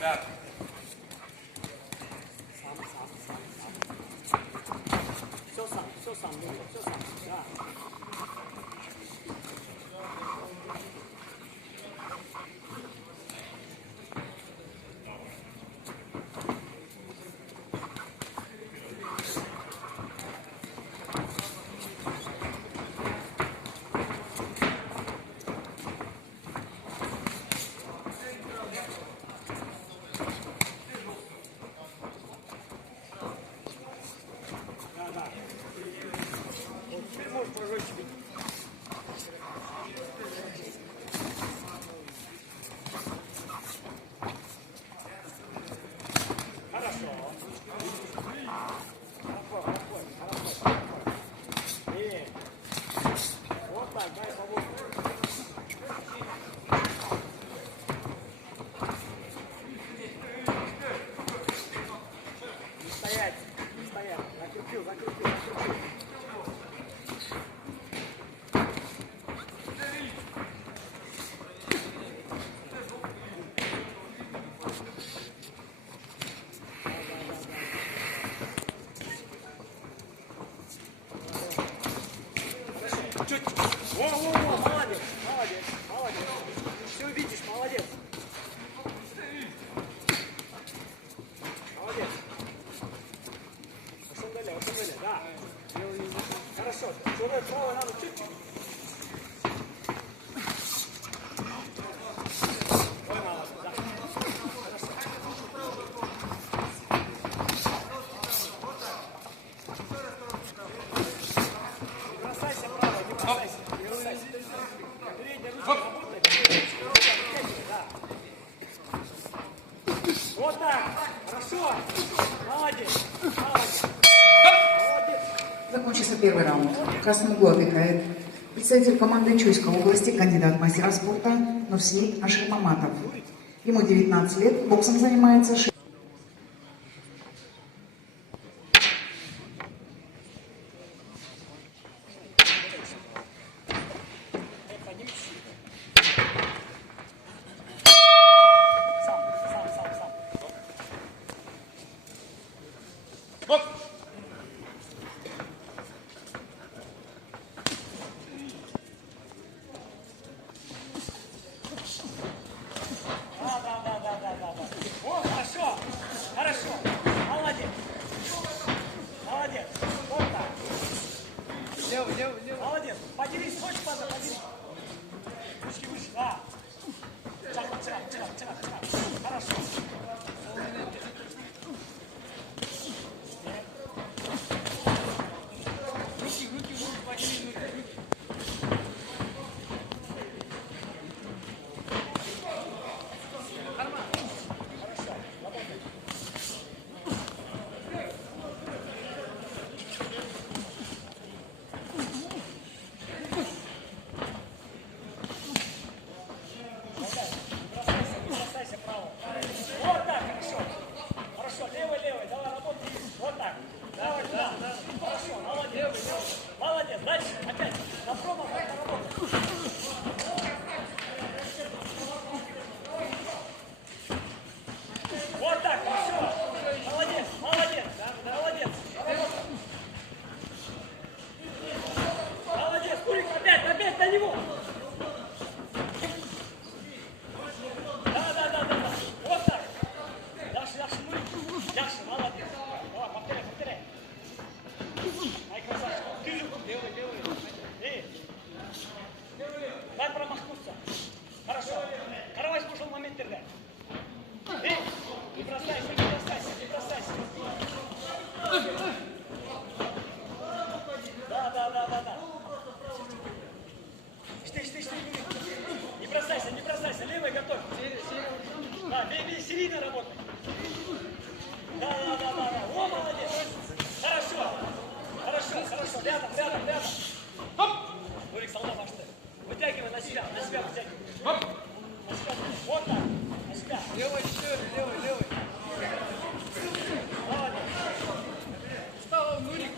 Ребят. Все сам, все сам, все сам. Да. Молодец, молодец, молодец. Все видишь, молодец. Молодец. Осандаля, да. Хорошо. Чужой правой надо чуть-чуть. Ой, молодец, да. Не бросайся право, не бросайся. Вот так. Хорошо. Молодец. Молодец. Молодец. Закончился первый раунд. Красный угол отдыхает представитель команды Чуйской области, кандидат в мастера спорта Нурси Аширмаматов. Ему 19 лет, боксом занимается 6. О, хорошо. Хорошо. Молодец. Молодец. Вот так. Левый. Молодец. Поделись, хочешь, поделись. Ручки выше, да. Чак. Хорошо. Руки, подели, руки. Вот так, хорошо. Хорошо, левый, давай работай. Вот так. Давай, да. Хорошо, молодец. Молодец, дальше, опять. На промах работай. Вот так, хорошо. Молодец. Молодец, Курик, опять на него. Да. Вот так. Дальше, Курик. Дальше, молодец. Давай, повторяй. Ай, красавчик. Ты же левый. Дай промахнуться. Хорошо. Каравай слушал момент тогда. Не бросайся. Да. Штык. Не бросайся. Левый готовь. Да, бей, серийно работай. Да. О, молодец. Хорошо. Рядом. Хоп. Нурик, солдат, что? Вытягивай на себя вытягивай. Хоп. На себя. Вот так. На себя. Левый. Молодец. Встал, Нурик.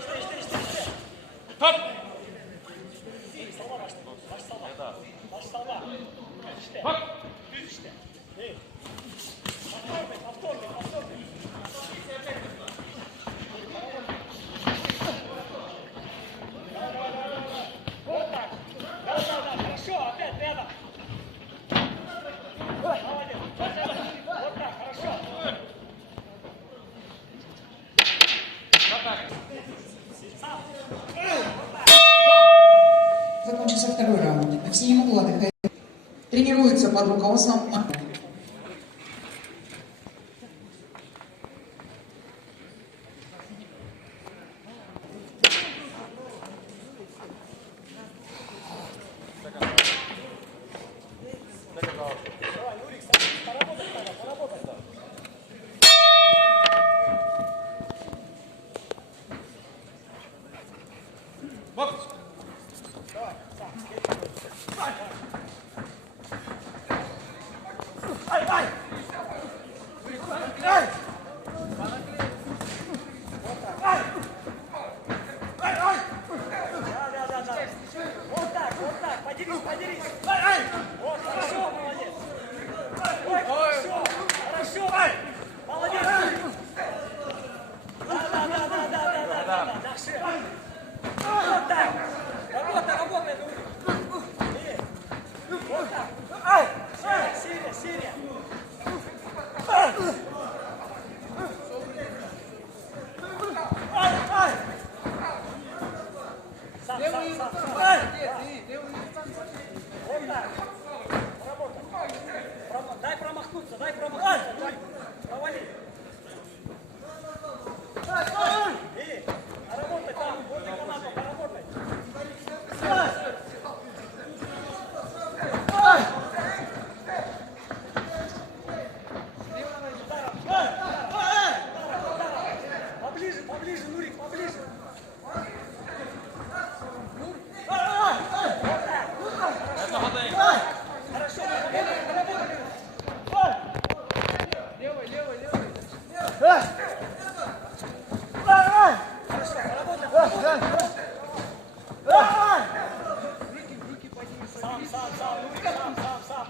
Штык. Хоп. Солдат, ваш солдат. Да. Ваш солдат. Işte. Хоп. Düz işte. второй раунд. В синем углу отдыхает. Тренируется под руководством Марка. Вот так, поделись. Вот, хорошо, молодец. Ой, хорошо. Молодец. Да, шире. Вот так. Работай, Нурик. Вот так. Сири. Сам. Вот так. Работай. Дай промахнуться. Нурик. Провали. И работай там. Вот и канату, поработай. Поближе, Нурик, поближе. Хорошо, работай. Левой. Хорошо, поработай. Руки подними. Сам, Нурик, сам.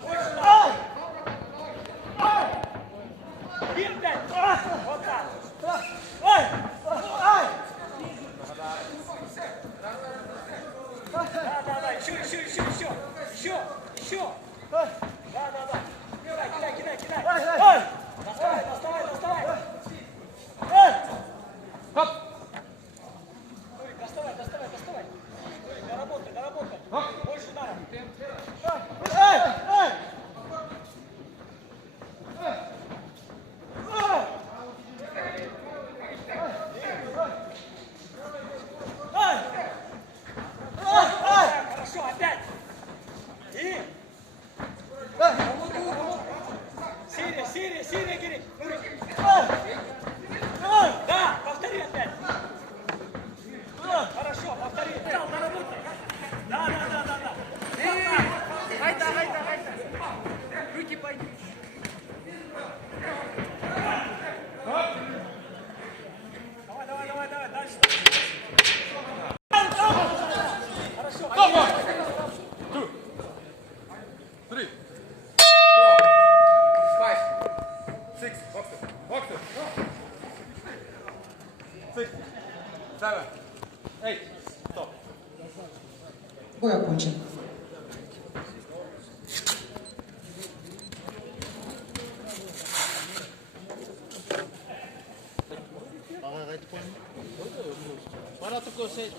Больше сам. Бил 5. Вот так. Да, еще. Да. Кидай. Доставай. Хоп. Нурик, доставай. Нурик, доработай. Больше ударов. Хорошо, опять. И. Сири, Гири. Да, повтори опять. Хорошо, повтори. Доработай. Да. Гайда. Руки подними. Давай, дальше. Хорошо. Come on. 2, 3, 4, 5, 6, boxer. 6, 7, 8, stop. Бой окончен. Para tu cosecha.